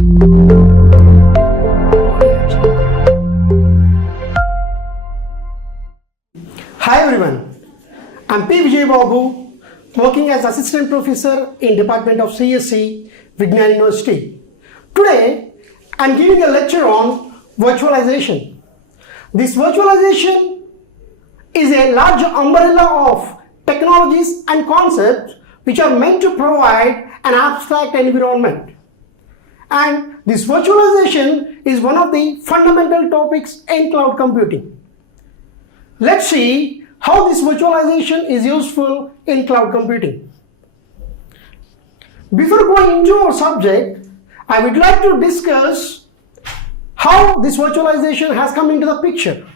Hi everyone, I'm P. Vijay Babu, working as Assistant Professor in Department of CSC, Vignan University. Today, I'm giving a lecture on virtualization. This virtualization is a large umbrella of technologies and concepts which are meant to provide an abstract environment. And this virtualization is one of the fundamental topics in cloud computing. Let's see how this virtualization is useful in cloud computing. Before going into our subject, I would like to discuss how this virtualization has come into the picture.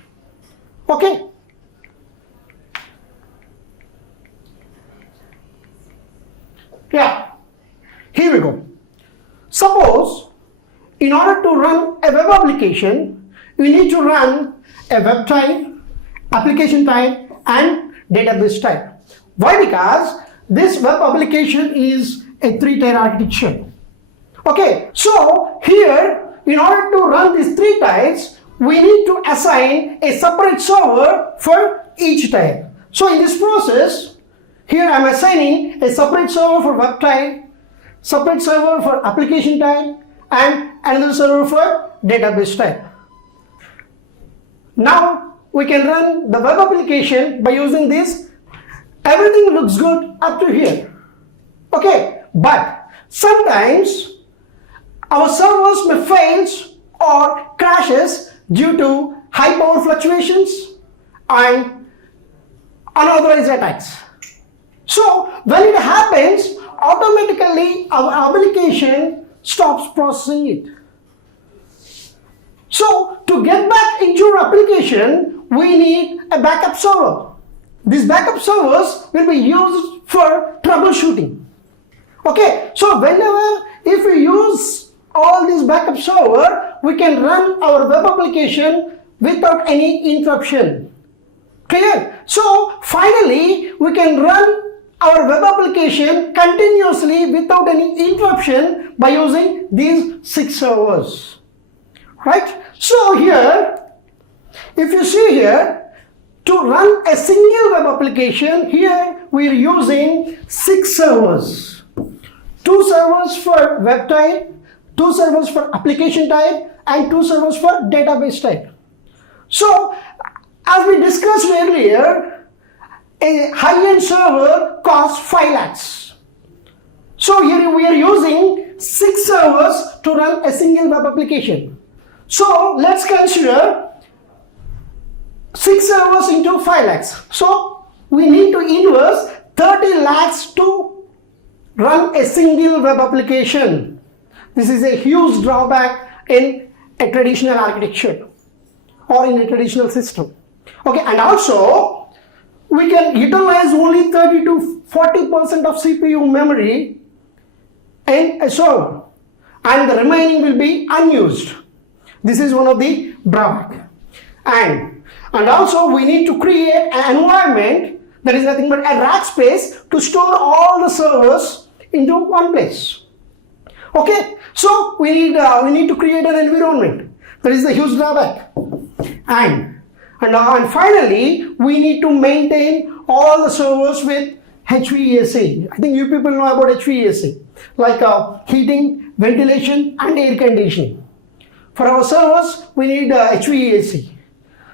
Okay? Yeah, here we go. Suppose, in order to run a web application, we need to run a web type, application type and database type. Why? Because this web application is a three-tier architecture. Okay, so here in order to run these three types, we need to assign a separate server for each type. So in this process, here I am assigning a separate server for web type, separate server for application type and another server for database type. Now we can run the web application by using this. Everything looks good up to here. Okay, but sometimes our servers may fail or crashes due to high power fluctuations and unauthorized attacks. So when it happens, automatically our application stops processing it. So to get back into your application, we need a backup server. These backup servers will be used for troubleshooting. Okay, so if we use all these backup server, we can run our web application without any interruption. Clear? So finally, we can run our web application continuously without any interruption by using these 6 servers. Right? So here, if you see here, to run a single web application, here we are using 6 servers. 2 servers for web type, 2 servers for application type and 2 servers for database type. So as we discussed earlier, a high-end server costs 5 lakhs. So here we are using 6 servers to run a single web application. So let's consider 6 servers into 5 lakhs. So we need to invest 30 lakhs to run a single web application. This is a huge drawback in a traditional architecture or in a traditional system. Okay, and also we can utilize only 30 to 40% of CPU memory in a server and the remaining will be unused. This is one of the drawbacks. And also we need to create an environment that is nothing but a rack space to store all the servers into one place. Okay, so we need to create an environment. That is the huge drawback. And finally, we need to maintain all the servers with HVAC. I think you people know about HVAC, like heating, ventilation and air conditioning. For our servers, we need HVAC.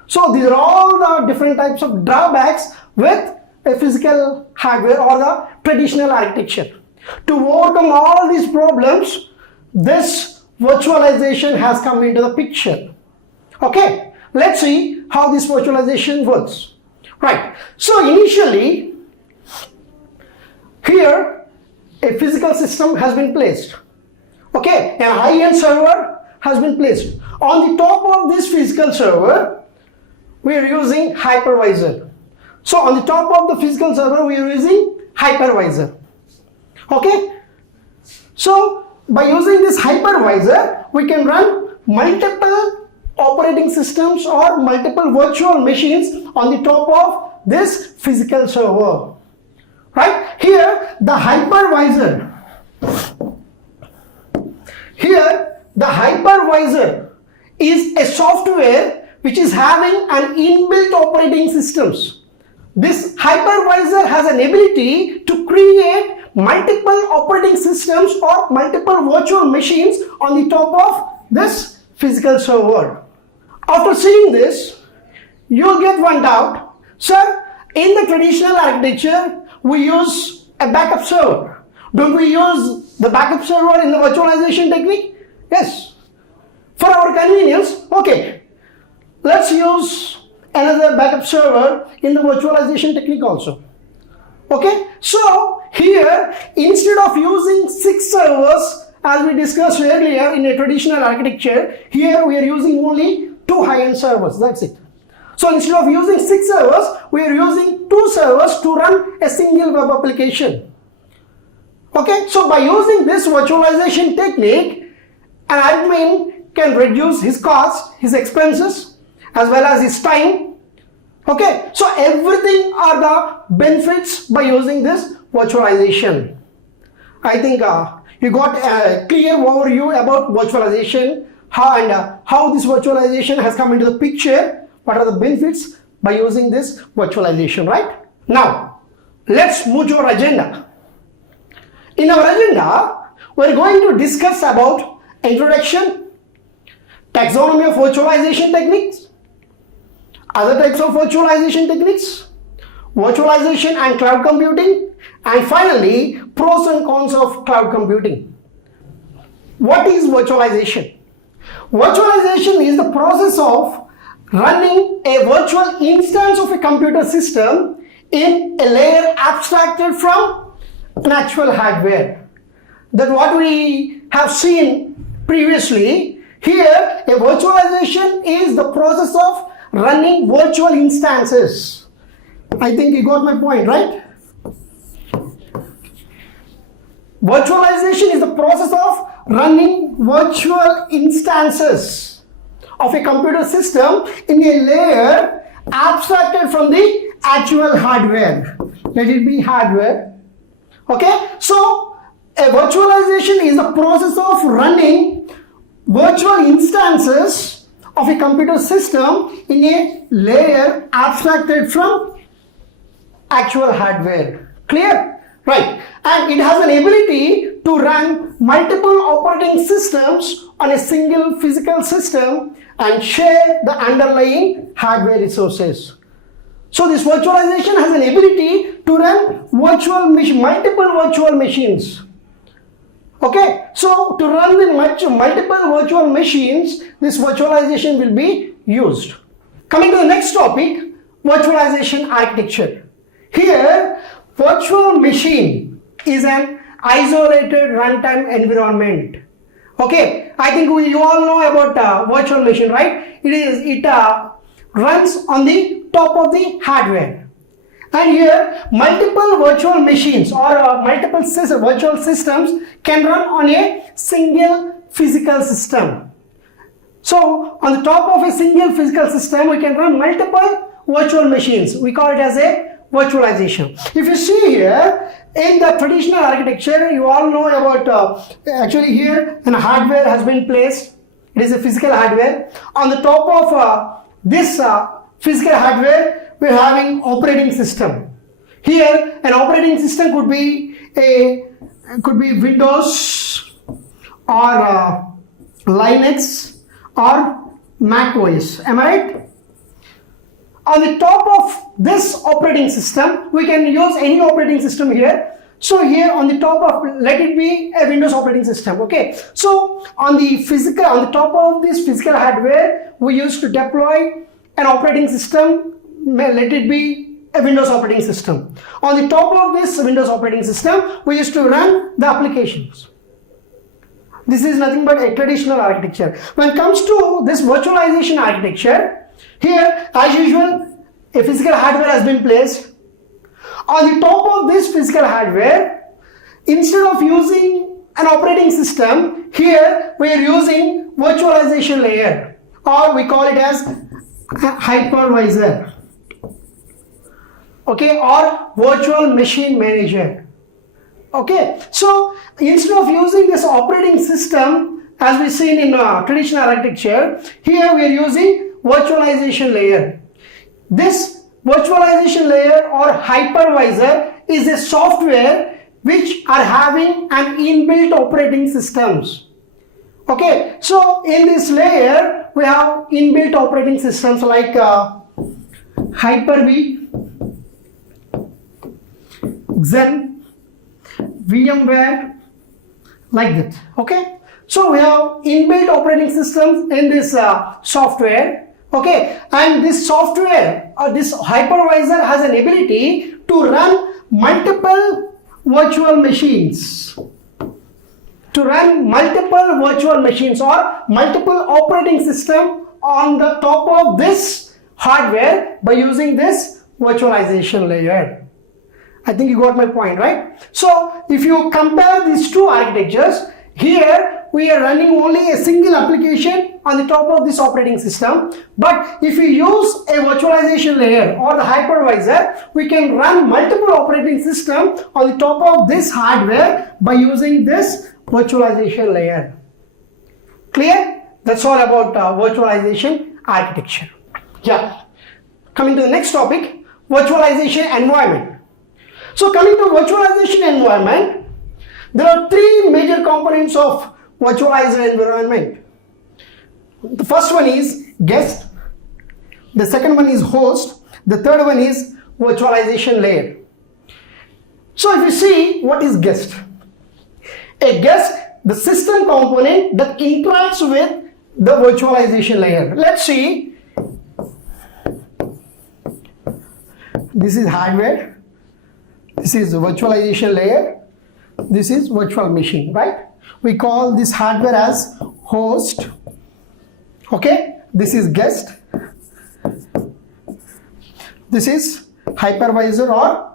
So these are all the different types of drawbacks with a physical hardware or the traditional architecture. To overcome all these problems, this virtualization has come into the picture. Okay, let's see how this virtualization works. Right, so initially, here a physical system has been placed. Okay, a high-end server has been placed. On the top of this physical server, we are using hypervisor. So on the top of the physical server, we are using hypervisor. Okay, so by using this hypervisor, we can run multiple operating systems or multiple virtual machines on the top of this physical server. Right, here the hypervisor, here The hypervisor is a software which is having an inbuilt operating systems. This hypervisor has an ability to create multiple operating systems or multiple virtual machines on the top of this physical server. After seeing this, you'll get one doubt. Sir, in the traditional architecture, we use a backup server. Don't we use the backup server in the virtualization technique? Yes. For our convenience, okay. Let's use another backup server in the virtualization technique also. Okay. So here, instead of using 6 servers as we discussed earlier in a traditional architecture, here we are using only 2 high-end servers. That's it. So instead of using 6 servers, we are using 2 servers to run a single web application. Okay, so by using this virtualization technique, an admin can reduce his cost, his expenses, as well as his time. Okay, so everything are the benefits by using this virtualization. I think you got a clear overview about virtualization, how this virtualization has come into the picture. What are the benefits by using this virtualization, right? Now, let's move to our agenda. In our agenda, we're going to discuss about introduction, taxonomy of virtualization techniques, other types of virtualization techniques, virtualization and cloud computing, and finally, pros and cons of cloud computing. What is virtualization? Virtualization is the process of running a virtual instance of a computer system in a layer abstracted from an actual hardware. That what we have seen previously. Here, a virtualization is the process of running virtual instances. I think you got my point, right? Virtualization is the process of running virtual instances of a computer system in a layer abstracted from the actual hardware. Let it be hardware. Okay, so a virtualization is the process of running virtual instances of a computer system in a layer abstracted from actual hardware. Clear? Right. And it has an ability to run multiple operating systems on a single physical system and share the underlying hardware resources. So this virtualization has an ability to run multiple virtual machines. Okay, so to run the multiple virtual machines, this virtualization will be used. Coming to the next topic, virtualization architecture. Here, virtual machine is an isolated runtime environment. Okay, I think you all know about virtual machine, right? It runs on the top of the hardware. And here, multiple virtual machines or multiple virtual systems can run on a single physical system. So, on the top of a single physical system, we can run multiple virtual machines. We call it as a virtualization. If you see here, in the traditional architecture, you all know about, actually here, an hardware has been placed. It is a physical hardware. On the top of this physical hardware, we are having operating system. Here, an operating system could be Windows or Linux or Mac OS. Am I right? On the top of this operating system, we can use any operating system here. So here on the top of, let it be a Windows operating system. Okay. So on the top of this physical hardware, we used to deploy an operating system. Let it be a Windows operating system. On the top of this Windows operating system, we used to run the applications. This is nothing but a traditional architecture. When it comes to this virtualization architecture, here as usual, a physical hardware has been placed. On the top of this physical hardware, instead of using an operating system, here we are using virtualization layer, or we call it as hypervisor. Okay, or virtual machine manager. Okay, so instead of using this operating system as we seen in traditional architecture, here we are using virtualization layer. This virtualization layer or hypervisor is a software which are having an inbuilt operating systems. Okay, so in this layer we have inbuilt operating systems like Hyper-V, Xen, VMware, like that. Okay, so we have inbuilt operating systems in this software. Okay, and this software or this hypervisor has an ability to run multiple virtual machines, or multiple operating system on the top of this hardware by using this virtualization layer. I think you got my point, right? So if you compare these two architectures, here we are running only a single application on the top of this operating system, but if we use a virtualization layer or the hypervisor, we can run multiple operating systems on the top of this hardware by using this virtualization layer. Clear? That's all about virtualization architecture. Yeah. Coming to the next topic, virtualization environment. So coming to virtualization environment, there are three major components of virtualized environment. The first one is guest, the second one is host, the third one is virtualization layer. So if you see, what is guest? A guest, the system component that interacts with the virtualization layer. Let's see, this is hardware, this is the virtualization layer, this is virtual machine, right? We call this hardware as host. Okay, this is guest, this is hypervisor or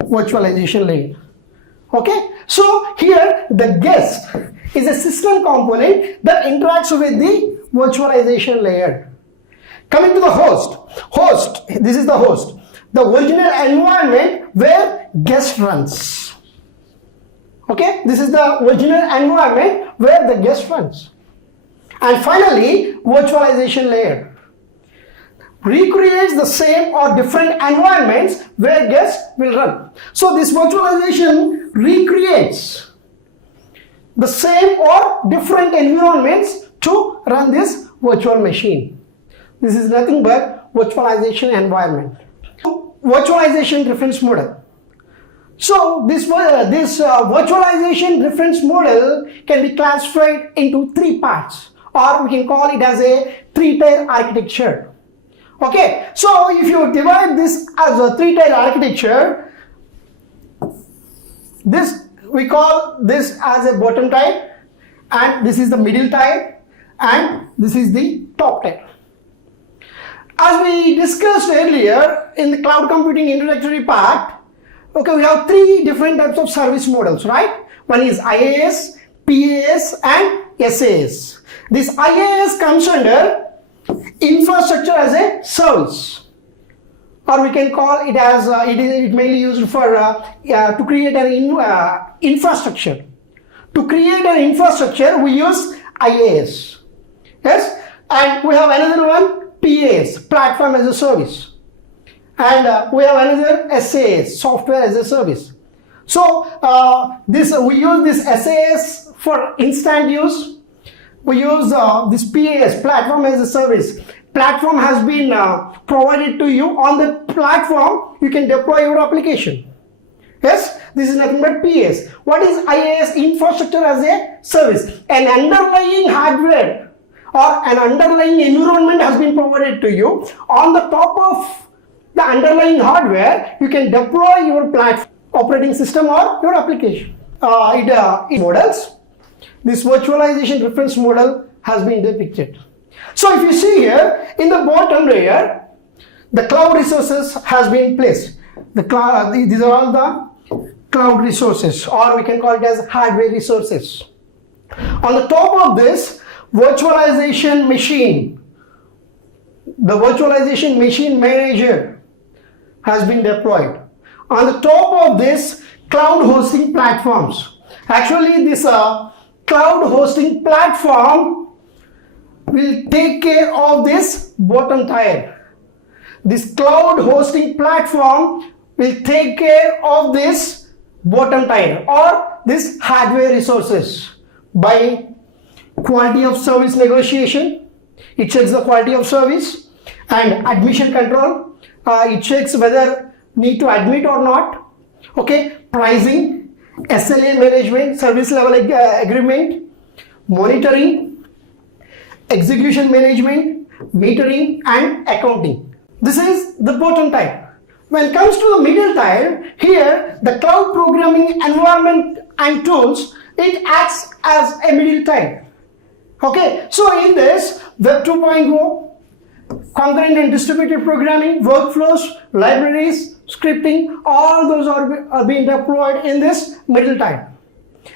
virtualization layer. Okay, so here the guest is a system component that interacts with the virtualization layer. Coming to the host, this is the host, the original environment where guest runs. Okay, this is the original environment where the guest runs. And finally, virtualization layer recreates the same or different environments where guests will run. So this virtualization recreates the same or different environments to run this virtual machine. This is nothing but virtualization environment. Virtualization reference model. So this virtualization reference model can be classified into three parts, or we can call it as a three-tier architecture. Okay, so if you divide this as a three-tier architecture, we call this as a bottom tier, and this is the middle tier, and this is the top tier. As we discussed earlier in the cloud computing introductory part, okay, we have three different types of service models, right? One is IaaS, PaaS, and SaaS. This IaaS comes under infrastructure as a service, or we can call it as it is mainly used for to create an infrastructure. To create an infrastructure, we use IaaS. Yes, and we have another one, PaaS, platform as a service, and we have another SaaS, software as a service. So we use this SaaS for instant use. We use this PaaS, platform as a service. Platform has been provided to you. On the platform, you can deploy your application. Yes, this is nothing but PaaS. What is IaaS? Infrastructure as a service. An underlying hardware or an underlying environment has been provided to you. On the top of the underlying hardware, you can deploy your platform, operating system, or your application. Models. This virtualization reference model has been depicted. So if you see here in the bottom layer, the cloud resources has been placed. These are all the cloud resources, or we can call it as hardware resources. On the top of this, virtualization machine, the virtualization machine manager has been deployed. On the top of this, cloud hosting platforms. Actually, this cloud hosting platform will take care of this bottom tier. This cloud hosting platform will take care of this bottom tier or this hardware resources by quality of service negotiation. It checks the quality of service and admission control. It checks whether need to admit or not. Okay, pricing, SLA management, service level agreement, monitoring, execution management, metering and accounting. This is the bottom tier. When it comes to the middle tier, here the cloud programming environment and tools, it acts as a middle tier. Okay, so in this Web 2.0, concurrent and distributed programming, workflows, libraries, scripting, all those are being deployed in this middle tier.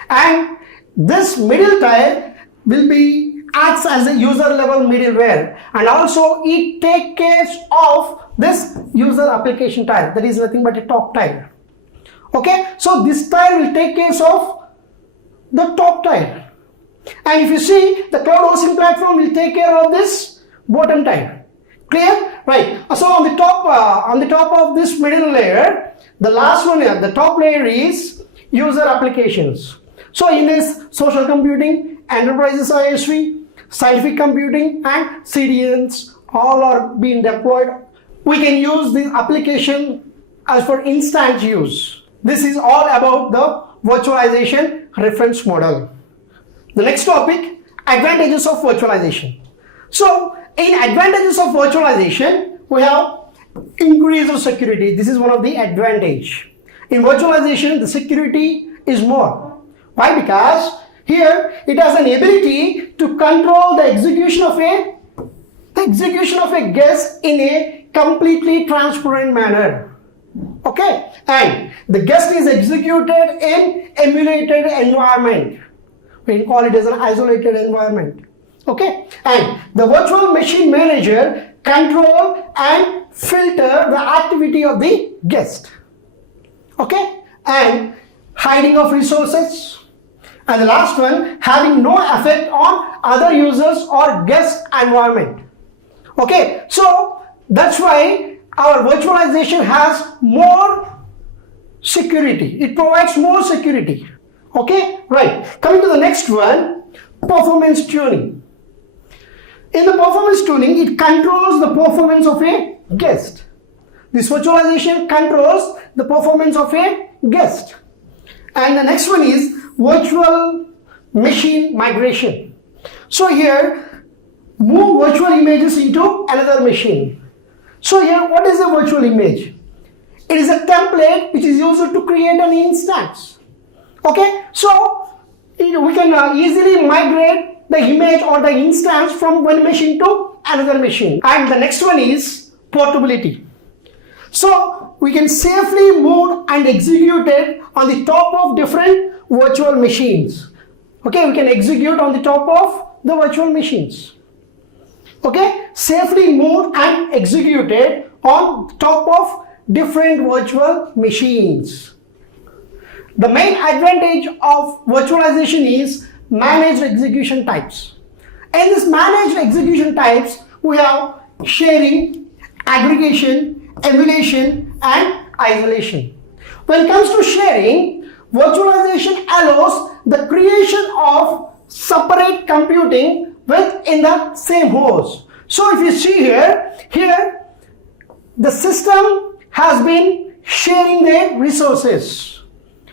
And this middle tier will be acts as a user level middleware, and also it takes care of this user application tier, that is nothing but a top tier. Okay, so this tier will take care of the top tier, and if you see, the cloud hosting platform will take care of this bottom tier. Clear? Right. So on the top of this middle layer, the last one here, the top layer is user applications. So in this, social computing, enterprises ISV, scientific computing and CDNs all are being deployed. We can use the application as for instant use. This is all about the virtualization reference model. The next topic, advantages of virtualization. So in advantages of virtualization, we have increased security. This is one of the advantage. In virtualization, the security is more. Why? Because here it has an ability to control the execution of a guest in a completely transparent manner. Okay, and the guest is executed in emulated environment. We call it as an isolated environment. Okay, and the virtual machine manager control and filter the activity of the guest. Okay, and hiding of resources. And the last one, having no effect on other users or guest environment. Okay, so that's why our virtualization has more security. It provides more security. Okay, right. Coming to the next one, performance tuning. In the performance tuning, it controls the performance of a guest. This virtualization controls the performance of a guest. And the next one is virtual machine migration. So here, move virtual images into another machine. So here, what is a virtual image? It is a template which is used to create an instance. Okay, so we can easily migrate the image or the instance from one machine to another machine. And the next one is portability. So we can safely move and execute it on the top of different virtual machines. Okay, we can execute on the top of the virtual machines. Okay, safely move and execute it on top of different virtual machines. The main advantage of virtualization is managed execution types. In this managed execution types, we have sharing, aggregation, emulation, and isolation. When it comes to sharing, virtualization allows the creation of separate computing within the same host. So if you see here the system has been sharing their resources.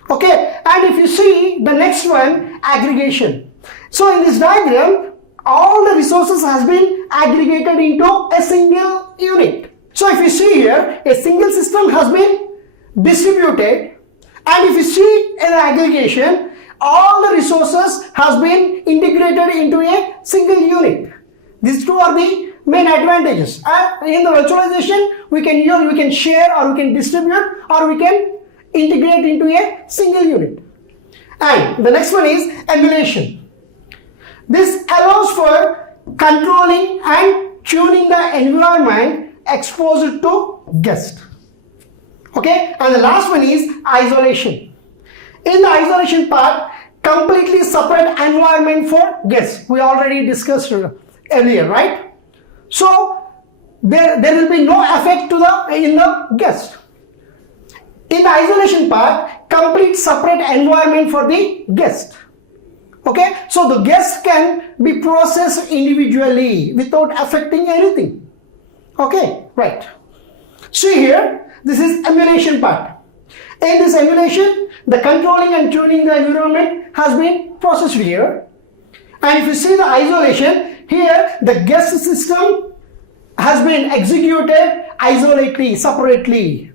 Okay, and if you see the next one, aggregation. So in this diagram, all the resources has been aggregated into a single unit. So if you see here, a single system has been distributed, and if you see an aggregation, all the resources has been integrated into a single unit. These two are the main advantages. In the virtualization, we can share, or we can distribute, or we can integrate into a single unit. And the next one is emulation. This allows for controlling and tuning the environment exposed to guest. Okay, and the last one is isolation. In the isolation part, completely separate environment for guests. We already discussed earlier, right? So there will be no effect to in the guest. In the isolation part, complete separate environment for the guest. Okay, so the guest can be processed individually without affecting anything. Okay, right. See here, this is emulation part. In this emulation, the controlling and tuning the environment has been processed here. And if you see the isolation, here the guest system has been executed isolatedly, separately.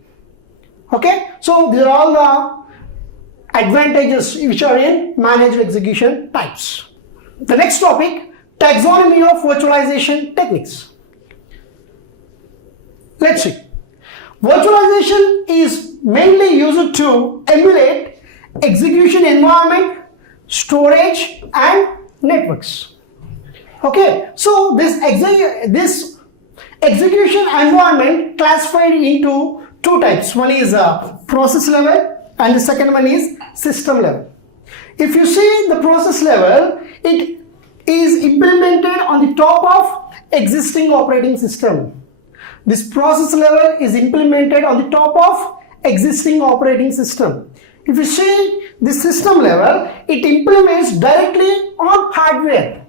Okay, so these are all the advantages which are in managed execution types. The next topic, taxonomy of virtualization techniques. Let's see. Virtualization is mainly used to emulate execution environment, storage and networks. Okay, so this execution environment classified into two types. One is process level and the second one is system level. If you see the process level, it is implemented on the top of existing operating system. This process level is implemented on the top of existing operating system. If you see the system level, it implements directly on hardware.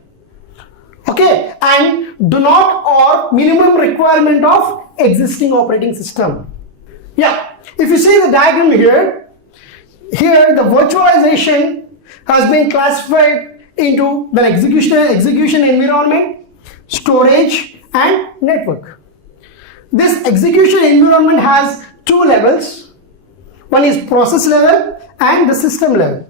Okay, and do not or minimum requirement of existing operating system. Yeah, if you see the diagram here the virtualization has been classified into the execution environment, storage and network. This execution environment has two levels. One is process level and the system level.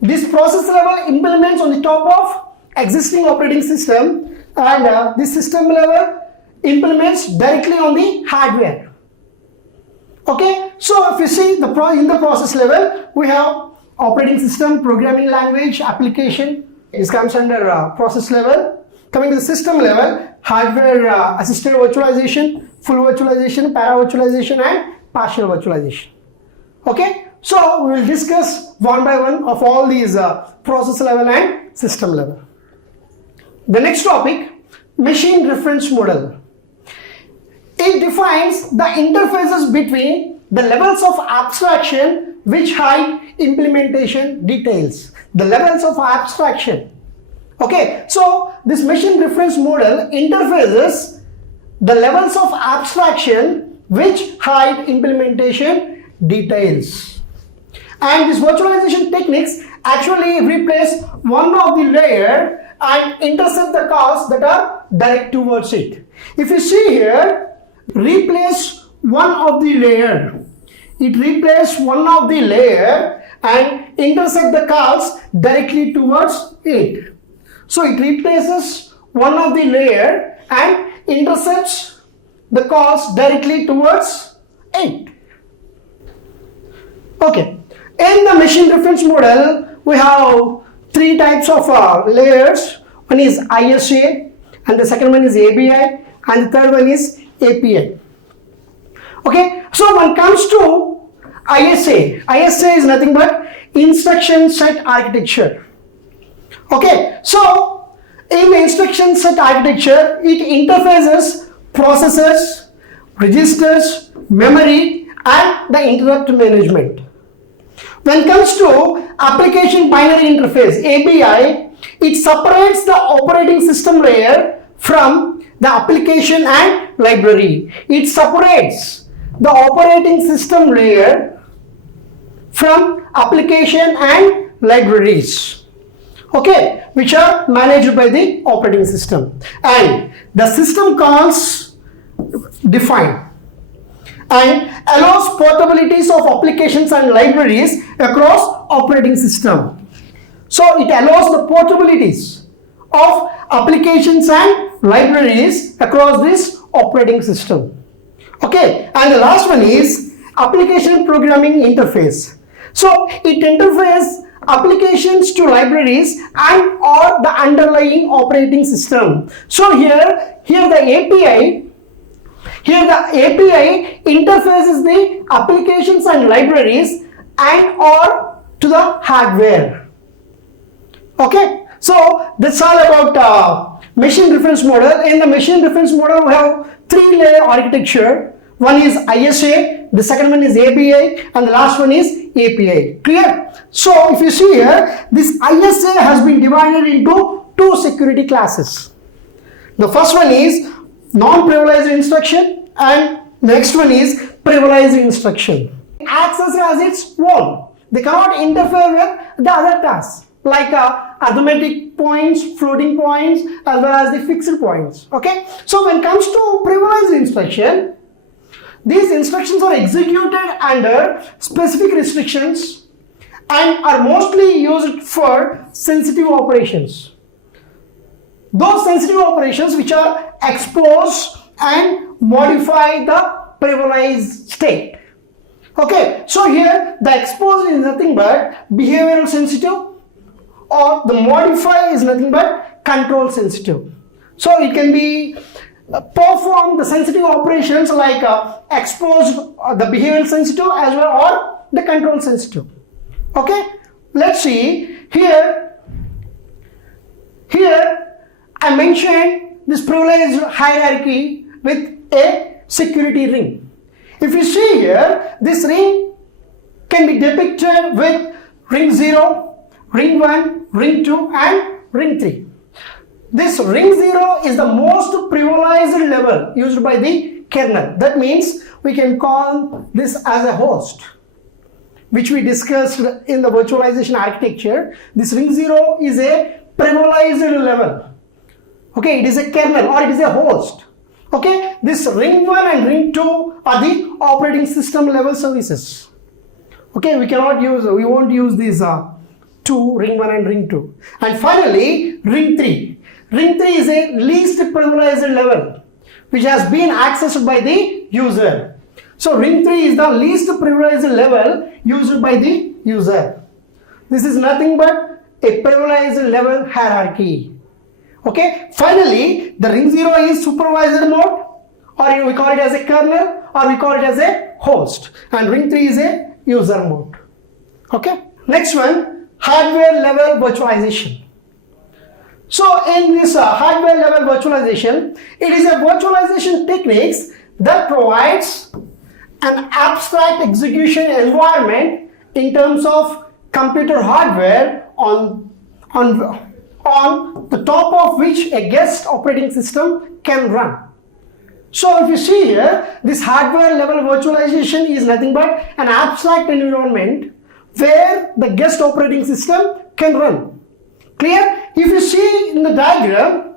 This process level implements on the top of existing operating system, and this system level implements directly on the hardware. Okay, so if you see in the process level, we have operating system, programming language, application. This comes under process level. Coming to the system level, hardware assisted virtualization, full virtualization, para virtualization and partial virtualization. Okay, so we will discuss one by one of all these process level and system level. The next topic, machine reference model. It defines the interfaces between the levels of abstraction which hide implementation details. The levels of abstraction. Okay, so this machine reference model interfaces the levels of abstraction which hide implementation details. And these virtualization techniques actually replace one of the layer and intercept the calls that are direct towards it. If you see here, replace one of the layer. It replaces one of the layer and intercept the calls directly towards it. So it replaces one of the layer and intercepts the calls directly towards it. Okay, in the machine reference model, we have three types of layers. One is ISA, and the second one is ABI, and the third one is API. Okay, so when it comes to ISA is nothing but instruction set architecture. Okay, so in the instruction set architecture, it interfaces processors, registers, memory, and the interrupt management. When it comes to application binary interface, ABI, it separates the operating system layer from the application and library. It separates the operating system layer from application and libraries, okay, which are managed by the operating system, and the system calls define and allows portabilities of applications and libraries across operating system. So it allows the portabilities of applications and libraries across this operating system. Okay, and the last one is application programming interface. So it interfaces applications to libraries and or the underlying operating system. So here the API interfaces the applications and libraries and or to the hardware. Okay, so that's all about machine reference model. In the machine reference model, we have 3-layer architecture. One is ISA, the second one is ABI, and the last one is API. Clear? So if you see here, this ISA has been divided into 2 security classes. The first one is non-privileged instruction, and next one is privileged instruction. Access as its own. They cannot interfere with the other tasks like arithmetic points, floating points, as well as the fixed points. Okay. So when it comes to privileged instruction, these instructions are executed under specific restrictions and are mostly used for sensitive operations. Those sensitive operations which are expose and modify the privileged state. Okay, so here the expose is nothing but behavioral sensitive, or the modify is nothing but control sensitive. So it can be perform the sensitive operations like expose the behavioral sensitive as well, or the control sensitive. Okay, let's see here I mentioned this privileged hierarchy with a security ring. If you see here, this ring can be depicted with ring 0, ring 1, ring 2 and ring 3. This ring 0 is the most privileged level used by the kernel. That means we can call this as a host, which we discussed in the virtualization architecture. This ring 0 is a privileged level. Okay, it is a kernel or it is a host. Okay, this ring 1 and ring 2 are the operating system level services. Okay, we won't use these two, ring 1 and ring 2. And finally, ring 3. Ring 3 is a least privileged level which has been accessed by the user. So ring 3 is the least privileged level used by the user. This is nothing but a privileged level hierarchy. Okay, finally the ring 0 is supervisor mode, or we call it as a kernel, or we call it as a host, and ring 3 is a user mode. Okay, next one, hardware level virtualization. So in this hardware level virtualization, it is a virtualization techniques that provides an abstract execution environment in terms of computer hardware on the top of which a guest operating system can run. So if you see here, this hardware level virtualization is nothing but an abstract environment where the guest operating system can run. Clear? If you see in the diagram,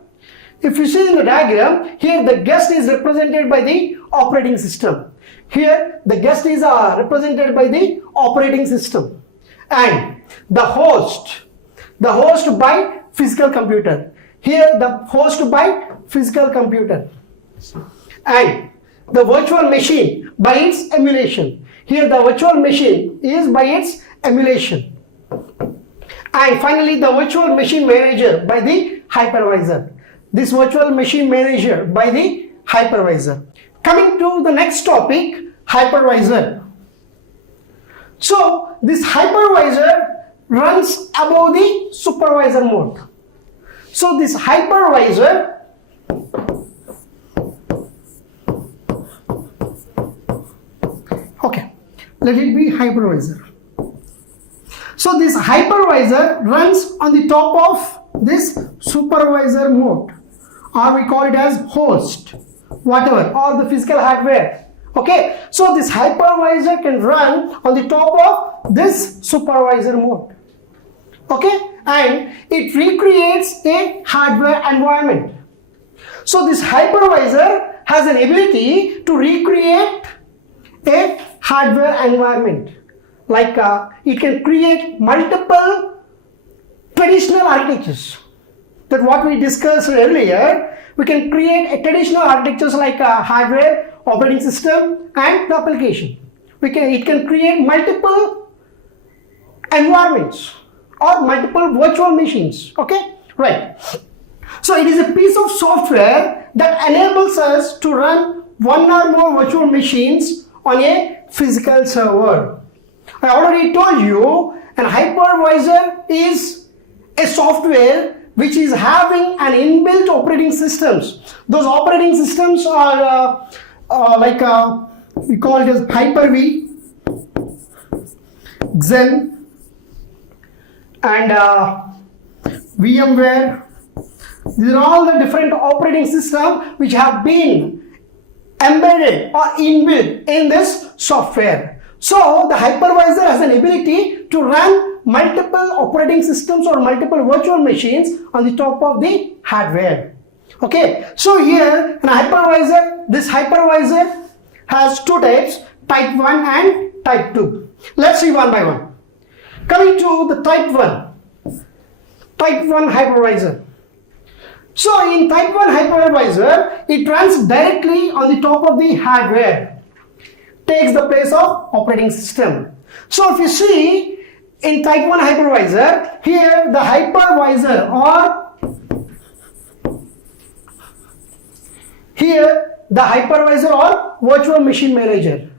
here the guest is represented by the operating system. Here the guest is represented by the operating system, and the host by physical computer. Here the host by physical computer, and the virtual machine by its emulation. Here the virtual machine is by its emulation. And finally the virtual machine manager by the hypervisor. This virtual machine manager by the hypervisor. Coming to the next topic, hypervisor. So this hypervisor runs above the supervisor mode. So this hypervisor let it be hypervisor. So this hypervisor runs on the top of this supervisor mode, or we call it as host, whatever, or the physical hardware. Okay, so this hypervisor can run on the top of this supervisor mode. Okay, and it recreates a hardware environment. So this hypervisor has an ability to recreate a hardware environment. Like it can create multiple traditional architectures. That what we discussed earlier, we can create a traditional architectures like hardware, operating system and the application. It can create multiple environments or multiple virtual machines. Okay, right. So it is a piece of software that enables us to run one or more virtual machines on a physical server. I already told you an hypervisor is a software which is having an inbuilt operating systems. Those operating systems are we call it as Hyper-V, Xen, and VMware. These are all the different operating systems which have been embedded or inbuilt in this software. So the hypervisor has an ability to run multiple operating systems or multiple virtual machines on the top of the hardware. Okay, so here in a hypervisor, this hypervisor has two types, type 1 and type 2. Let's see one by one. Coming to the type 1 hypervisor. So in type 1 hypervisor, it runs directly on the top of the hardware, takes the place of operating system. So if you see in type 1 hypervisor, here the hypervisor or virtual machine manager.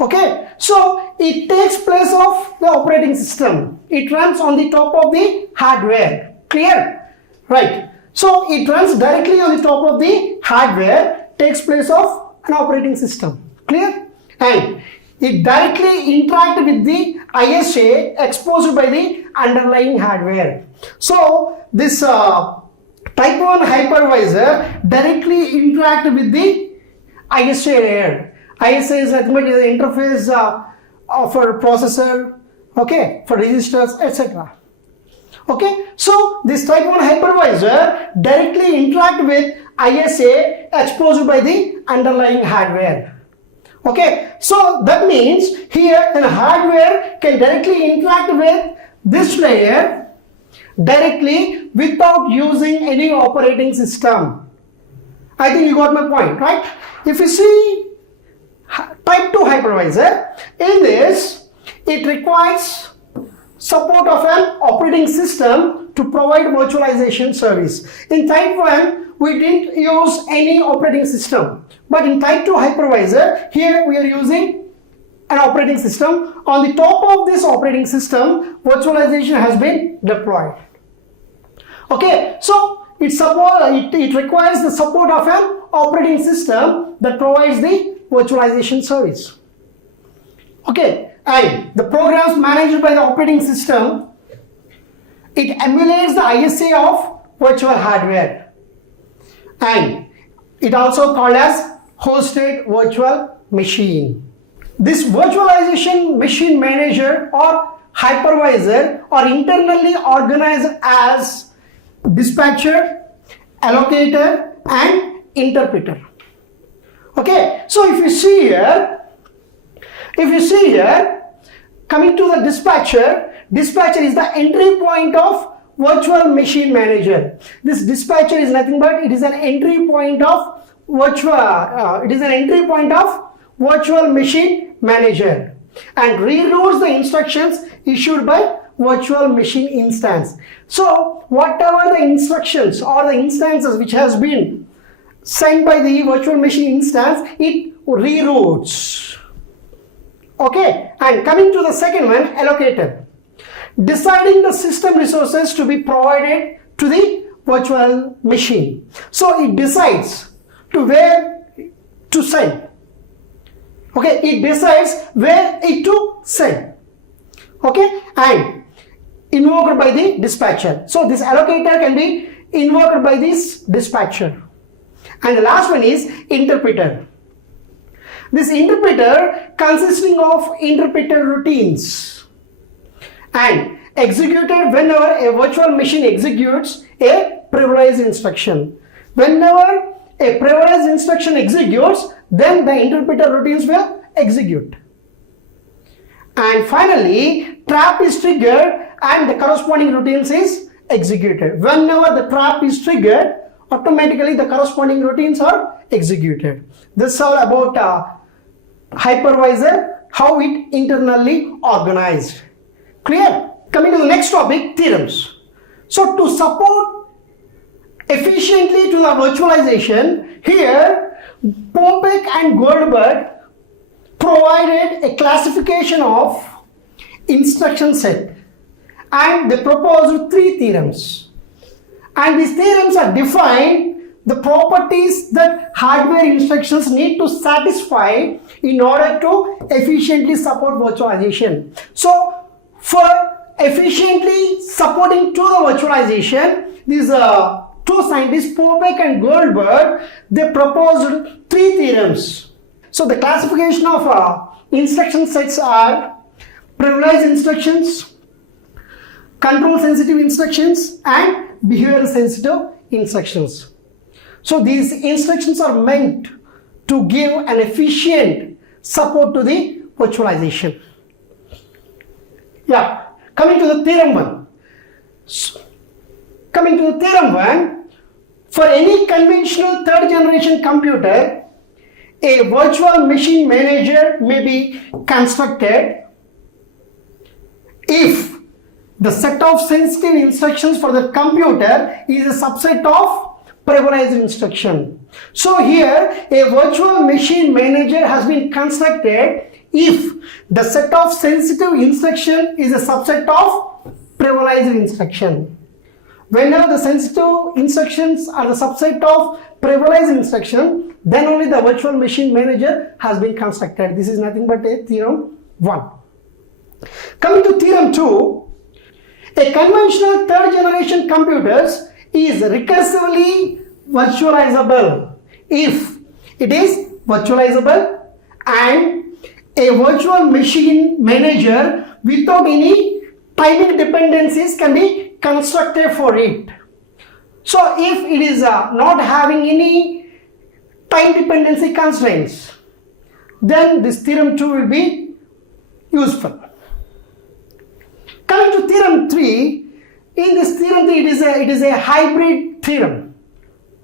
Okay, so it takes place of the operating system. It runs on the top of the hardware. Clear? Right. So it runs directly on the top of the hardware, takes place of an operating system. Clear? And it directly interacts with the ISA exposed by the underlying hardware. So this type 1 hypervisor directly interacts with the ISA layer. ISA is nothing but the interface for processor, okay, for registers, etc. Okay, so this type 1 hypervisor directly interact with ISA exposed by the underlying hardware. Okay, so that means here the hardware can directly interact with this layer directly without using any operating system. I think you got my point, right? If you see type 2 hypervisor, in this it requires support of an operating system to provide virtualization service. In type 1 we didn't use any operating system, but in type 2 hypervisor, here we are using an operating system. On the top of this operating system, virtualization has been deployed. Okay, so it requires the support of an operating system that provides the virtualization service. Okay, and the programs managed by the operating system, it emulates the ISA of virtual hardware, and it also called as hosted virtual machine. This virtualization machine manager or hypervisor are internally organized as dispatcher, allocator, and interpreter. Okay, so if you see here, coming to the dispatcher is the entry point of virtual machine manager. This dispatcher is nothing but it is an entry point of virtual machine manager and reroutes the instructions issued by virtual machine instance. So whatever the instructions or the instances which has been sent by the virtual machine instance, it reroutes. Okay, and coming to the second one, allocator, deciding the system resources to be provided to the virtual machine. So it decides to where to send. Okay, it decides where it to send. Okay, and invoked by the dispatcher. So this allocator can be invoked by this dispatcher. And the last one is interpreter. This interpreter consisting of interpreter routines and executed whenever a virtual machine executes a privileged instruction. Whenever a privileged instruction executes, then the interpreter routines will execute. And finally, trap is triggered and the corresponding routines is executed. Whenever the trap is triggered, automatically the corresponding routines are executed. This is all about hypervisor, how it internally organized. Clear? Coming to the next topic, theorems. So to support efficiently to the virtualization, here Popek and Goldberg provided a classification of instruction set and they proposed three theorems. And these theorems are defined the properties that hardware instructions need to satisfy in order to efficiently support virtualization. So for efficiently supporting to the virtualization, these two scientists, Pobek and Goldberg, they proposed three theorems. So the classification of instruction sets are privileged instructions, control sensitive instructions, and behavior sensitive instructions. So these instructions are meant to give an efficient support to the virtualization. Yeah, coming to the theorem 1. For any conventional third generation computer, a virtual machine manager may be constructed if the set of sensitive instructions for the computer is a subset of privileged instruction. So here a virtual machine manager has been constructed if the set of sensitive instruction is a subset of privileged instruction. Whenever the sensitive instructions are the subset of privileged instruction, then only the virtual machine manager has been constructed. This is nothing but a theorem 1. Coming to theorem 2, a conventional third generation computers is recursively virtualizable if it is virtualizable and a virtual machine manager without any timing dependencies can be constructed for it. So if it is not having any time dependency constraints, then this theorem 2 will be useful. Coming to theorem 3, in this theorem 3 it is a hybrid theorem.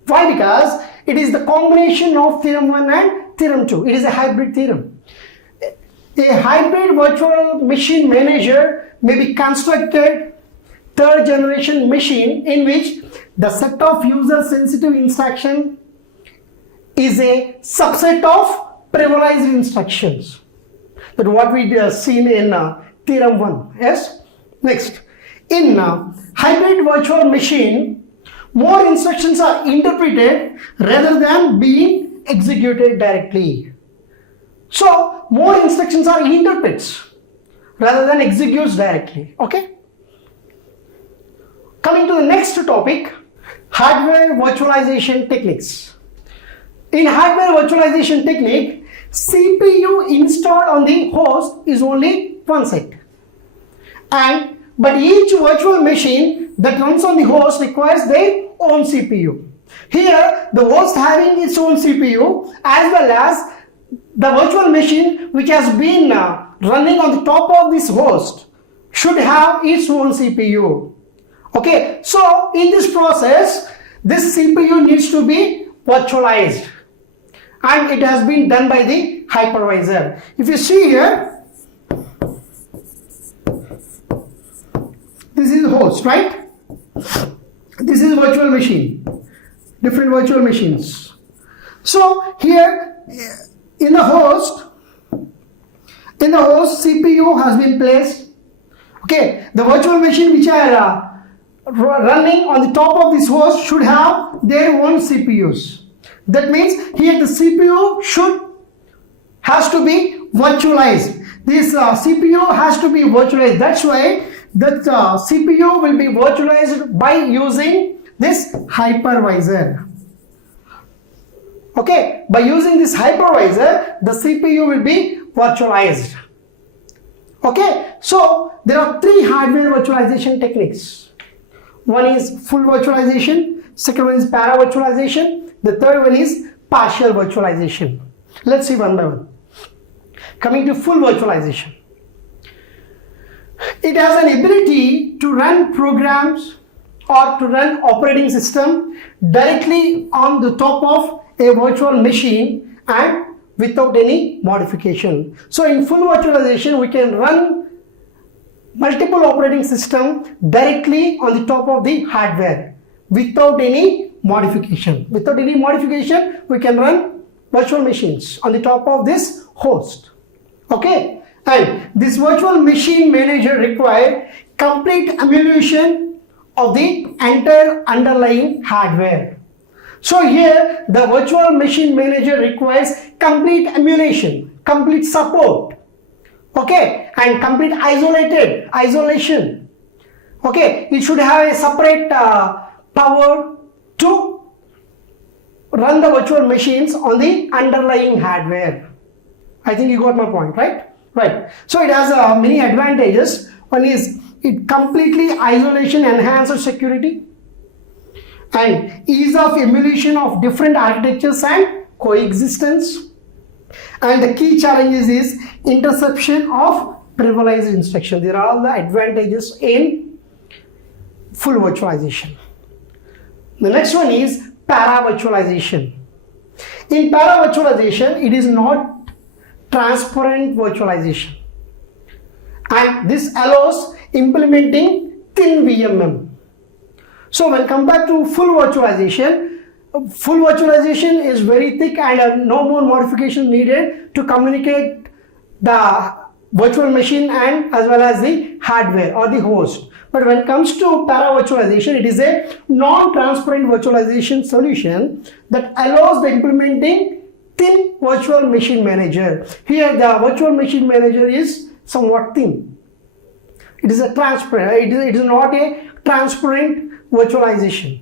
Why? Because it is the combination of theorem 1 and theorem 2. It is a hybrid theorem. A hybrid virtual machine manager may be constructed third generation machine in which the set of user sensitive instruction is a subset of privileged instructions. That what we seen in theorem 1. Yes. Next, in hybrid virtual machine, more instructions are interpreted rather than being executed directly. So more instructions are interprets rather than executes directly. Okay. Coming to the next topic, hardware virtualization techniques. In hardware virtualization technique, CPU installed on the host is only one set. But each virtual machine that runs on the host requires their own CPU. Here, the host having its own CPU as well as the virtual machine which has been running on the top of this host should have its own CPU. Okay, so in this process, this CPU needs to be virtualized and it has been done by the hypervisor. If you see here, this is host, right? This is virtual machine, different virtual machines. So here in the host CPU has been placed. Okay, the virtual machine which are running on the top of this host should have their own CPUs. That means here the CPU has to be virtualized. This CPU has to be virtualized. That's why that CPU will be virtualized by using this hypervisor. Okay, by using this hypervisor, the CPU will be virtualized. Okay, so there are three hardware virtualization techniques. One is full virtualization, second one is para virtualization, the third one is partial virtualization. Let's see one by one. Coming to full virtualization. It has an ability to run programs or to run operating system directly on the top of a virtual machine and without any modification. So in full virtualization, we can run multiple operating system directly on the top of the hardware without any modification. Without any modification, we can run virtual machines on the top of this host. Okay, and this virtual machine manager requires complete emulation of the entire underlying hardware. So here the virtual machine manager requires complete emulation, complete support, okay, and complete isolation. Okay, it should have a separate power to run the virtual machines on the underlying hardware. I think you got my point, right? Right. So it has many advantages. One is it completely isolation enhances security and ease of emulation of different architectures and coexistence. And the key challenges is interception of privileged instruction. There are all the advantages in full virtualization. The next one is para-virtualization. In para-virtualization, it is not transparent virtualization, and this allows implementing thin VMM. So when compared to full virtualization is very thick and no more modification needed to communicate the virtual machine and as well as the hardware or the host. But when it comes to para-virtualization, it is a non-transparent virtualization solution that allows the implementing thin virtual machine manager. Here the virtual machine manager is somewhat thin. It is a transparent, it is not a transparent virtualization.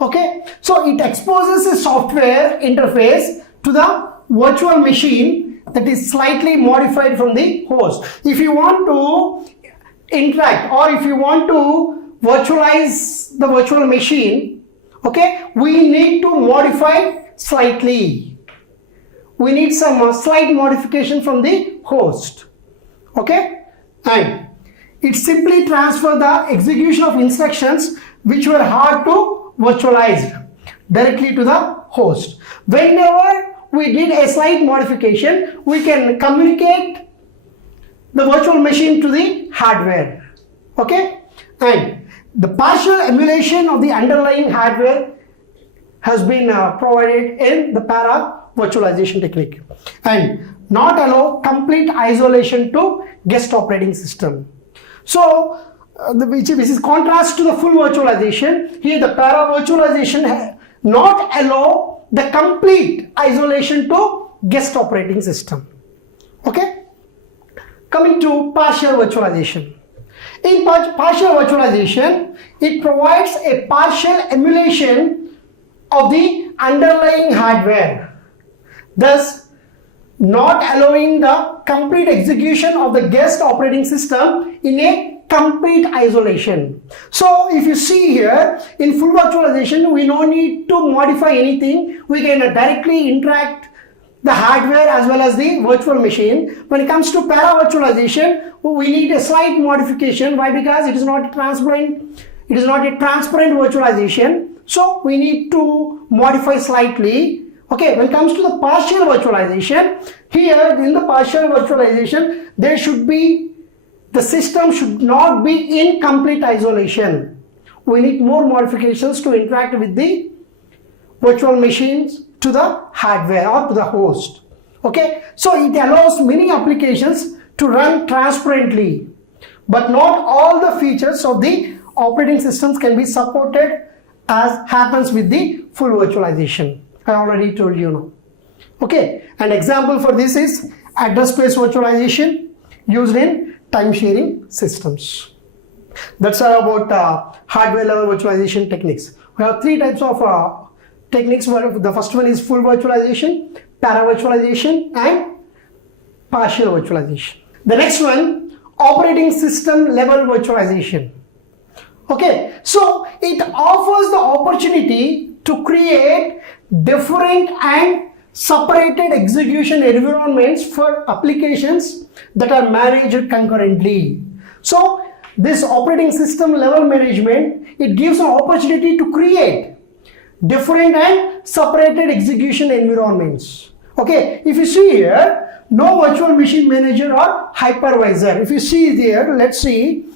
Okay, so it exposes a software interface to the virtual machine that is slightly modified from the host. If you want to interact or if you want to virtualize the virtual machine, okay, we need to modify slightly. We need some slight modification from the host, okay, and it simply transfers the execution of instructions which were hard to virtualize directly to the host. Whenever we did a slight modification, we can communicate the virtual machine to the hardware, okay, and the partial emulation of the underlying hardware has been provided in the para-virtualization technique and not allow complete isolation to guest operating system. So which is contrast to the full virtualization. Here the para-virtualization not allow the complete isolation to guest operating system. Okay, coming to partial virtualization. In partial virtualization, it provides a partial emulation of the underlying hardware, thus not allowing the complete execution of the guest operating system in a complete isolation. So if you see here, in full virtualization, we no need to modify anything. We can directly interact the hardware as well as the virtual machine. When it comes to para-virtualization, we need a slight modification. Why? Because it is not transparent. It is not a transparent virtualization. So we need to modify slightly. Okay, when it comes to the partial virtualization, here in the partial virtualization, there should be, the system should not be in complete isolation. We need more modifications to interact with the virtual machines to the hardware or to the host. Okay, so it allows many applications to run transparently, but not all the features of the operating systems can be supported as happens with the full virtualization. I already told you now. Okay, an example for this is address space virtualization used in time sharing systems. That's all about hardware level virtualization techniques. We have three types of techniques. The first one is full virtualization, para-virtualization, and partial virtualization. The next one, operating system level virtualization. Okay, so it offers the opportunity to create different and separated execution environments for applications that are managed concurrently. So this operating system level management, it gives an opportunity to create different and separated execution environments. Okay, if you see here, no virtual machine manager or hypervisor. If you see there, let's see,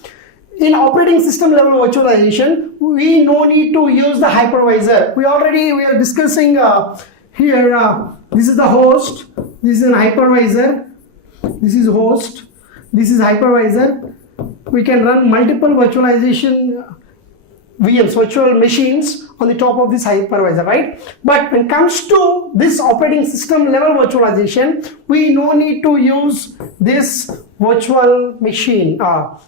in operating system level virtualization, we no need to use the hypervisor. We are discussing here, this is the host, this is an hypervisor, this is host, this is hypervisor, we can run multiple virtualization VMs, virtual machines on the top of this hypervisor, right? But when it comes to this operating system level virtualization, we no need to use this virtual machine,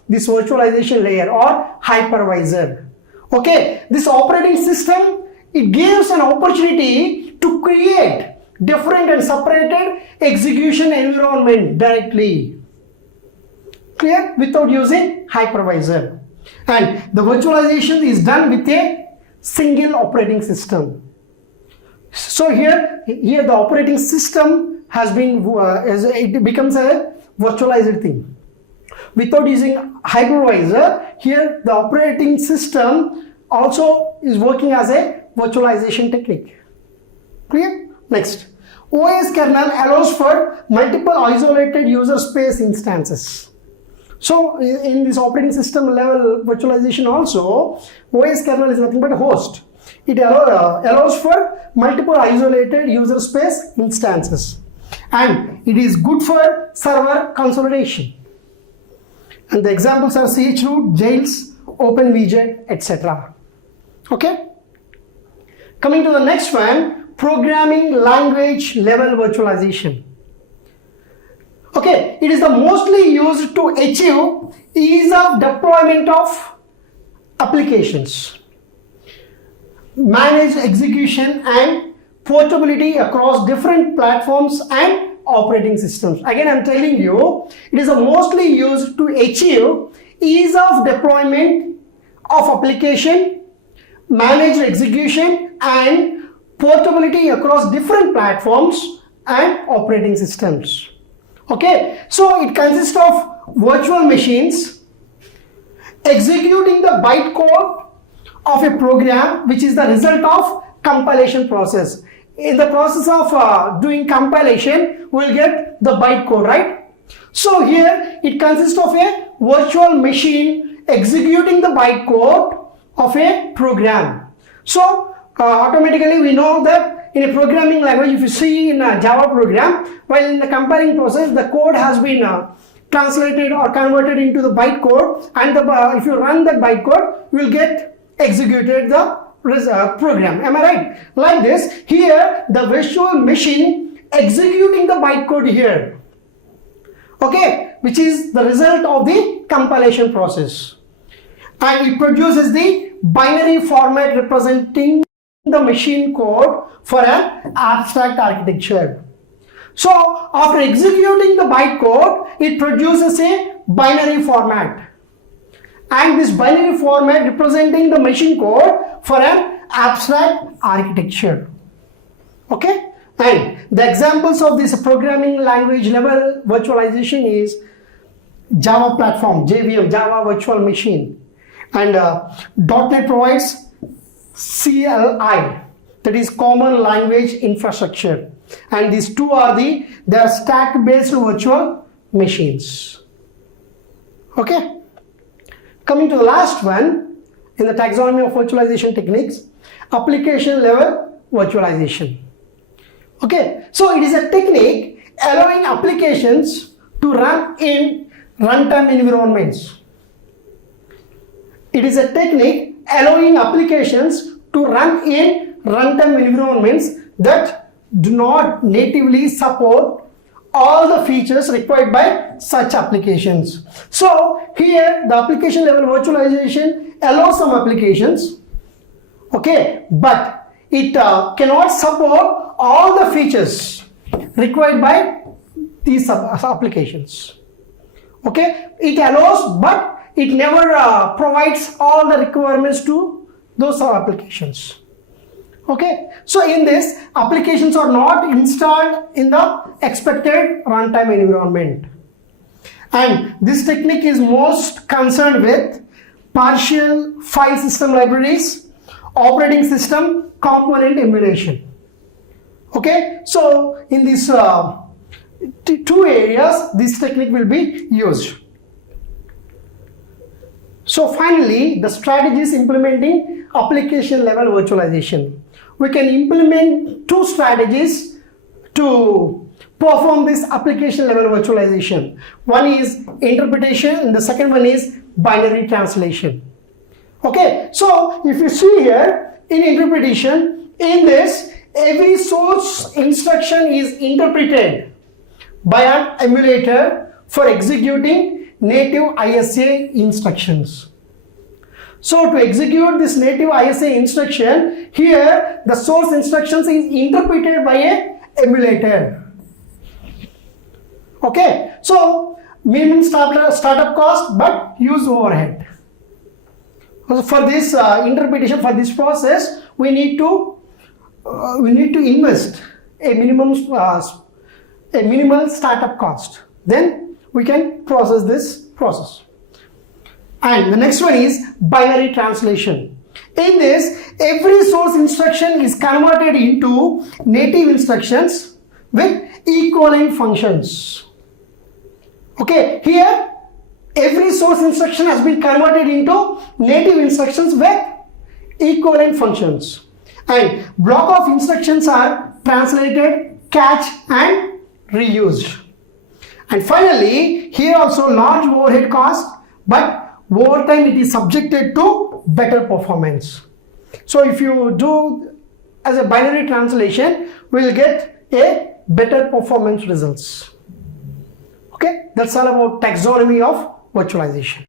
this virtualization layer or hypervisor. Okay, this operating system, it gives an opportunity to create different and separated execution environment directly. Clear? Without using hypervisor. And the virtualization is done with a single operating system. So here the operating system has been, it becomes a virtualized thing. Without using hypervisor, here the operating system also is working as a virtualization technique. Clear? Next. OS kernel allows for multiple isolated user space instances. So in this operating system level virtualization also, OS kernel is nothing but a host. It allows for multiple isolated user space instances, and it is good for server consolidation. And the examples are chroot, jails, OpenVJ, etc. Okay. Coming to the next one, programming language level virtualization. Okay, it is the mostly used to achieve ease of deployment of applications, manage execution and portability across different platforms and operating systems. Again, I am telling you, it is the mostly used to achieve ease of deployment of application, manage execution and portability across different platforms and operating systems. Okay, so it consists of virtual machines executing the bytecode of a program, which is the result of compilation process. In the process of doing compilation, we will get the bytecode, right? So here it consists of a virtual machine executing the bytecode of a program. So automatically we know that in a programming language, if you see in a Java program, while in the compiling process, the code has been translated or converted into the bytecode, and if you run that bytecode, you will get executed the program. Am I right? Like this, here the virtual machine executing the bytecode here, okay, which is the result of the compilation process, and it produces the binary format representing the machine code for an abstract architecture. So after executing the bytecode, it produces a binary format, and this binary format representing the machine code for an abstract architecture. Okay, and the examples of this programming language level virtualization is Java platform, JVM, Java virtual machine, and .NET provides CLI, that is Common Language Infrastructure, and these two are they are stack based virtual machines. Okay, coming to the last one in the taxonomy of virtualization techniques, application level virtualization. Okay, so it is a technique allowing applications to run in runtime environments. It is a technique allowing applications to run in runtime environments that do not natively support all the features required by such applications. So here the application level virtualization allows some applications, okay, but it cannot support all the features required by these applications. Okay, it allows, but it never provides all the requirements to those applications. Okay, so in this, applications are not installed in the expected runtime environment, and this technique is most concerned with partial file system libraries, operating system component emulation. Okay, so in these two areas this technique will be used. So finally, the strategies implementing application level virtualization. We can implement two strategies to perform this application level virtualization. One is interpretation and the second one is binary translation. Okay, so if you see here in interpretation, in this every source instruction is interpreted by an emulator for executing native ISA instructions. So to execute this native ISA instruction, here the source instructions is interpreted by a emulator. Okay, so minimum startup cost but huge overhead. For this interpretation, for this process, we need to invest a minimal startup cost. Then we can process this process. And the next one is binary translation. In this, every source instruction is converted into native instructions with equivalent functions. Okay, here every source instruction has been converted into native instructions with equivalent functions. And block of instructions are translated, cached and reused. And finally, here also large overhead cost, but over time it is subjected to better performance. So if you do as a binary translation, we will get a better performance results. Okay, that's all about taxonomy of virtualization.